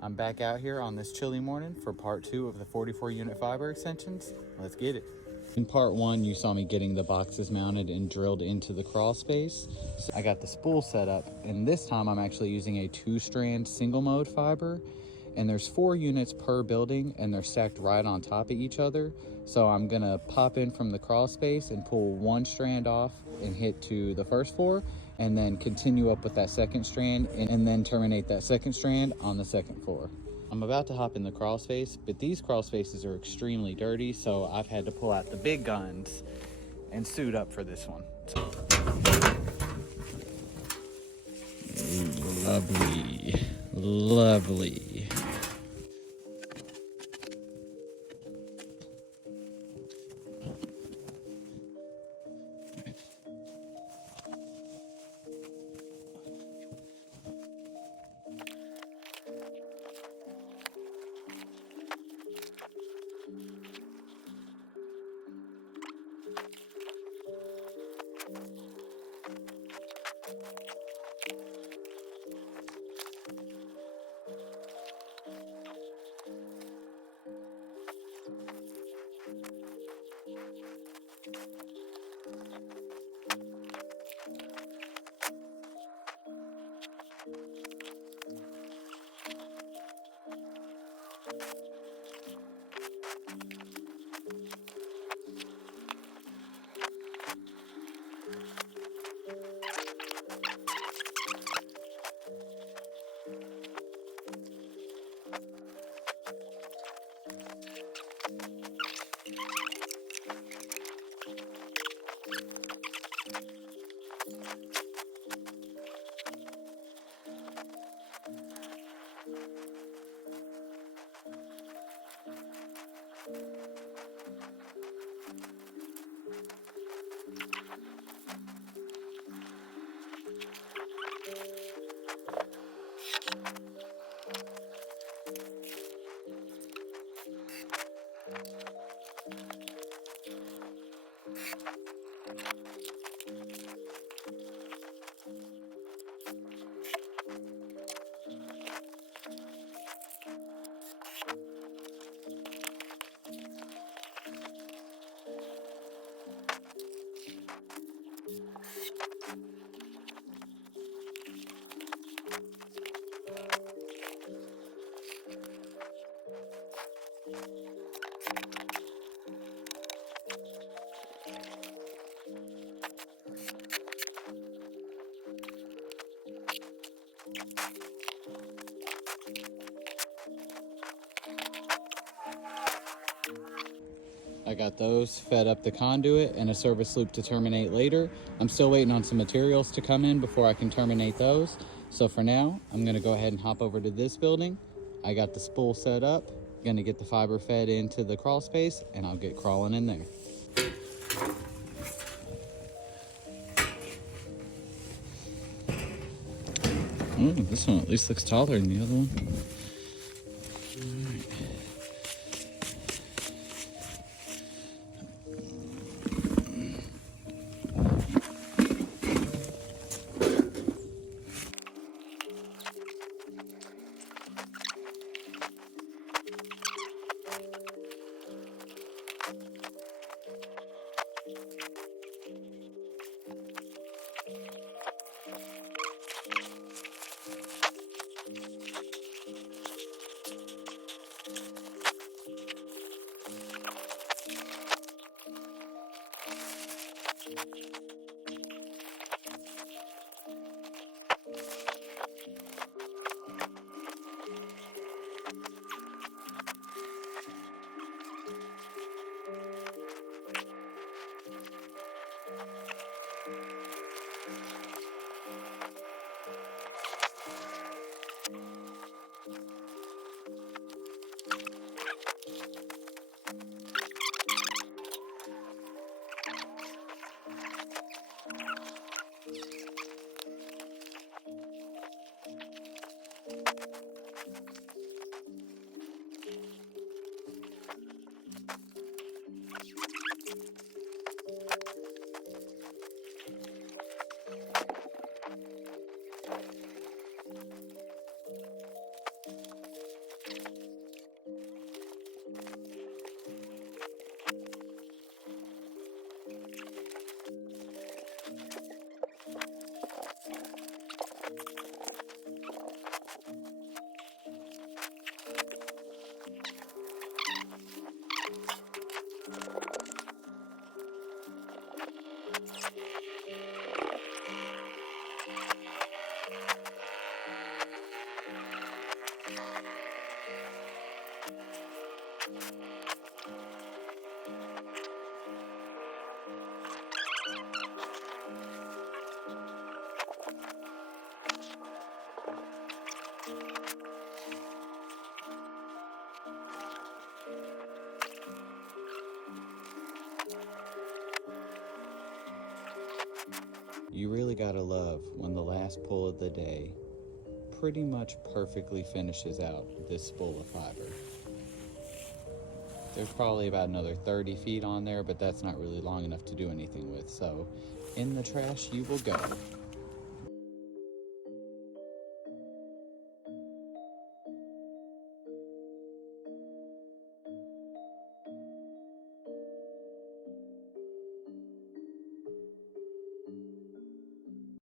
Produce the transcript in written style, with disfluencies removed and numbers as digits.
I'm back out here on this chilly morning for part 2 of the 44 unit fiber extensions. Let's get it. In part 1, you saw me getting the boxes mounted and drilled into the crawl space. So I got the spool set up, and this time I'm actually using a 2-strand single mode fiber, and there's 4 units per building and they're stacked right on top of each other. So I'm gonna pop in from the crawl space and pull 1 strand off and hit to the first floor, and then continue up with that 2nd strand and then terminate that 2nd strand on the 2nd floor. I'm about to hop in the crawl space, but these crawl spaces are extremely dirty, so I've had to pull out the big guns and suit up for this one. Ooh, lovely, lovely. I got those fed up the conduit and a service loop to terminate later. I'm still waiting on some materials to come in before I can terminate those. So for now, I'm gonna go ahead and hop over to this building. I got the spool set up, gonna get the fiber fed into the crawl space, and I'll get crawling in there. Oh, this one at least looks taller than the other one. You really gotta love when the last pull of the day pretty much perfectly finishes out this spool of fiber. There's probably about another 30 feet on there, but that's not really long enough to do anything with, so in the trash you will go.